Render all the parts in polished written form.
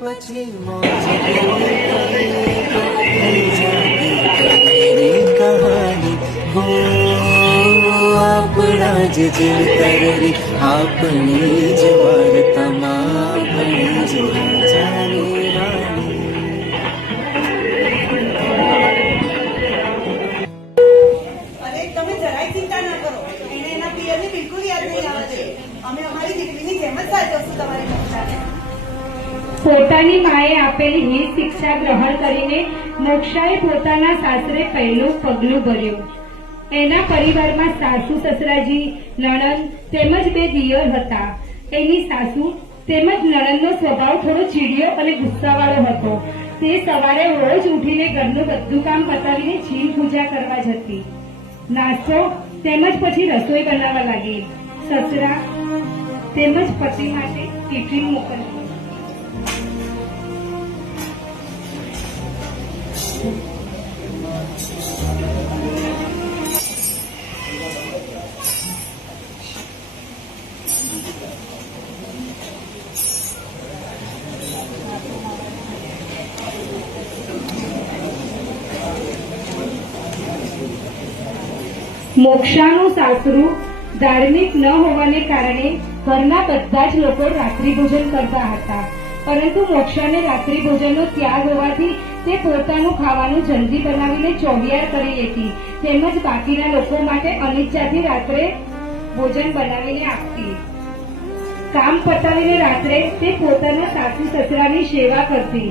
પછી મોજ કહાની હો આપણા જ જીવતરની આપણી જ વાર્તામાં આપણી જ જાની રાની. અરે તમે જરાય ચિંતા ના કરો, એને એના પિયરને બિલકુલ યાદ નહીં આવવા જોઈએ. અમે અમારી દીકરીની જેમ જ સાચવશું તમારી મોક્ષાને. પોતાની માએ આપેલી હિત શિક્ષા ગ્રહણ કરીને મોક્ષાએ પોતાના સાસરે પહેલું પગલું ભર્યું. એના પરિવારમાં સાસુ સસરાજી, નણંદ તેમજ 2 દિયર હતા. એની સાસુ તેમજ નણંદનો સ્વભાવ થોડો ચીડિયો અને ગુસ્સાવાળો હતો. તે સવારે રોજ ઉઠીને ઘરનું બધું કામ પતાવીને જીન પૂજા કરવા જતી. નાસ્તો તેમજ પછી રસોઈ બનાવવા લાગી. સસરા તેમજ પતિ માટે ટિફિન મોકલતી. મોક્ષાનું સાસરું ધાર્મિક ન હોવાને કારણે ઘરના બધા જ લોકો રાત્રિ ભોજન કરતા હતા. પરંતુ મોક્ષાને રાત્રિ ભોજનનો ત્યાગ હોવાથી તે પોતાનું ખાવાનું જલ્દી બનાવીને ચોવિયાર કરી લેતી. તેમજ બાકીના લોકો માટે અનિચ્છાથી રાત્રે ભોજન બનાવીને આપતી. કામ પતાવીને રાત્રે તે પોતાના સાસુ સસરાની સેવા કરતી.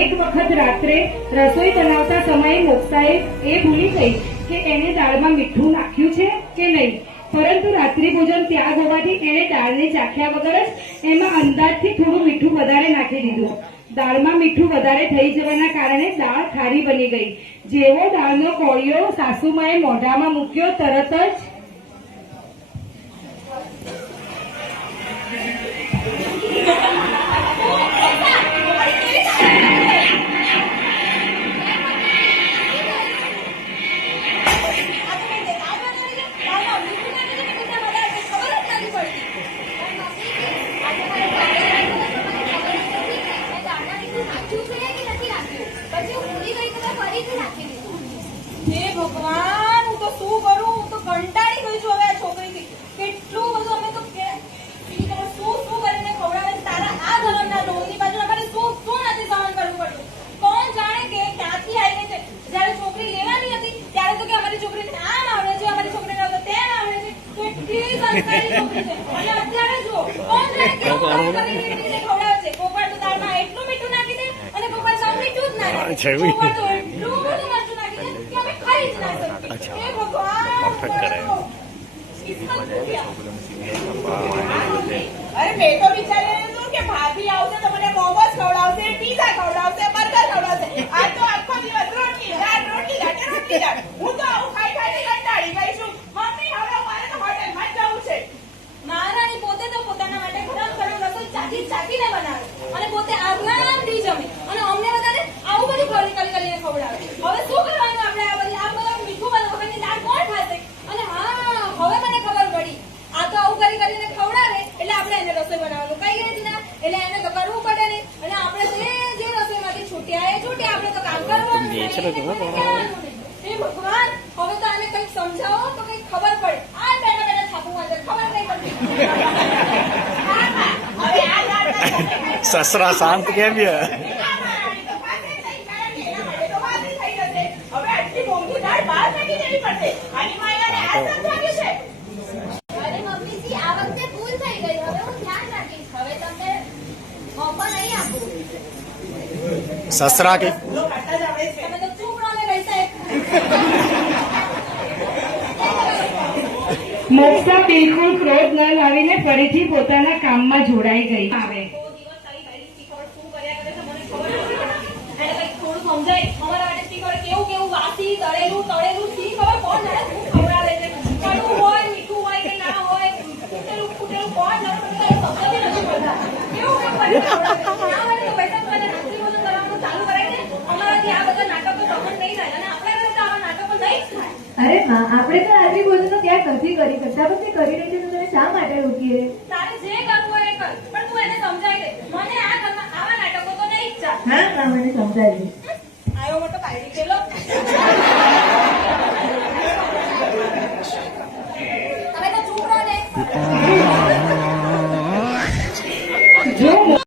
એક વખત રાત્રે રસોઈ બનાવતા સમયે મોક્ષાએ એ ભૂલી ગઈ કે એને દાળમાં મીઠું નાખ્યું છે કે નહીં. પરંતુ રાત્રિ ભોજન ત્યાગ હોવાથી એને દાળને ચાખ્યા વગર જ એમાં અંદાજથી થોડું મીઠું વધારે નાખી દીધું. દાળમાં મીઠું વધારે થઈ જવાના કારણે દાળ ખારી બની ગઈ. જેવો દાળનો કોળિયો સાસુમાએ મોઢામાં મૂક્યો, તરત જ હે ભગવાન, હું તો શું કરું? હું તો કંટાળી ગઈ છું હવે આ છોકરીથી. કેટલું બધું અમે તો શું કરીને ખવડાવે. તારા આ ધર્મના ડોંગની બાજુ અમારે શું નથી સહન કરવું પડતું. કોણ જાણે કે ક્યાંથી આવી છે. જયારે છોકરી લેવાની હતી ત્યારે તો કે અમારી છોકરીને આમ આવડે છે, અમારી છોકરીને તો તેમ આવડે છે. કેટલી સંસ્કારી છોકરી છે. અને અત્યારે જુઓ, કોણ જાણે કેવું કરીને ખવડાવે છે. કોકવાર તો દાળમાં એટલું મીઠું નાખી દે અને કોકવાર સાવ મીઠું જ ના નાખે. કોકવાર તો એટલું બધું મરચું નાખી દે કે અમે ખાઈ જ ના શકીએ. હે ભગવાન, અરે મેં તો વિચારેલું હતું કે ભાભી આવશે તો મને મોમોસ ખવડાવશે, પીઝા ખવડાવશે, બર્ગર ખવડાવશે. આ તો આખો દિવસ રોટલી દાળ. હું તો આવું ખાઈ કંટાળી ગઈ છું. મમ્મી, હવે મારે તો હોટેલમાં જ જવું છે. મહારાણી પોતે તો પોતાના માટે ગરમ રસોઈ ચાખીને બનાવે અને પોતે આરામથી જમે અને અમને બધાને આવું બધું કરીને ખવડાવે. હવે શું કરવાનું આપણે? આ બધા મીઠું વગરની દાળ કોણ ખાશે? અને હા, હવે મને ખબર પડી. આ તો આવું કરીને ખવડાવે એટલે આપણે એને રસોઈ બનાવવાનું કઈ જ ના. એટલે એને તો કરવું પડે નહીં. અને આપણે જે રસોઈમાંથી છૂટ્યા આપણે તો કામ કરવાનું. હે ભગવાન, હવે તો આને કંઈક સમજાવો તો કંઈક ખબર પડે. આ બેઠા છાપું વાંચે ખબર નહીં પડતી. સસરા શાંત કેમ છે? સસરા કે મોક્ષા બિલકુલ ક્રોધ ન લાવીને ફરીથી પોતાના કામમાં જોડાઈ ગઈ. આવે કેવું વાસી તળેલું સી ખબર કોણ જાણે શું ખવડાવે છે. કડવું હોય, મીઠું હોય કે ના હોય, ફૂટેલું કોણ જાણે નથી પડતા. કેવું ખવડાવે. પૈસા કરવાનું ચાલુ કરાય ને. અમારાથી આ બધા નાટકો સફળ નહીં થાય અને આપણે આવા નાટકો નહીં થાય. અરે માં, આપણે તો રાત્રિ ભોજન તો ત્યાં નથી કરી શકતા, પછી કરી રહી છે તો તમે શા માટે રોકીએ? તારે જે કરવું હોય એ કર, પણ તું એને સમજાવી દે. મને આ ઘરમાં હા મને સમજાવી. આવ્યો મોટો બાયડી ગયેલો તમે તો ચૂપ રહો ને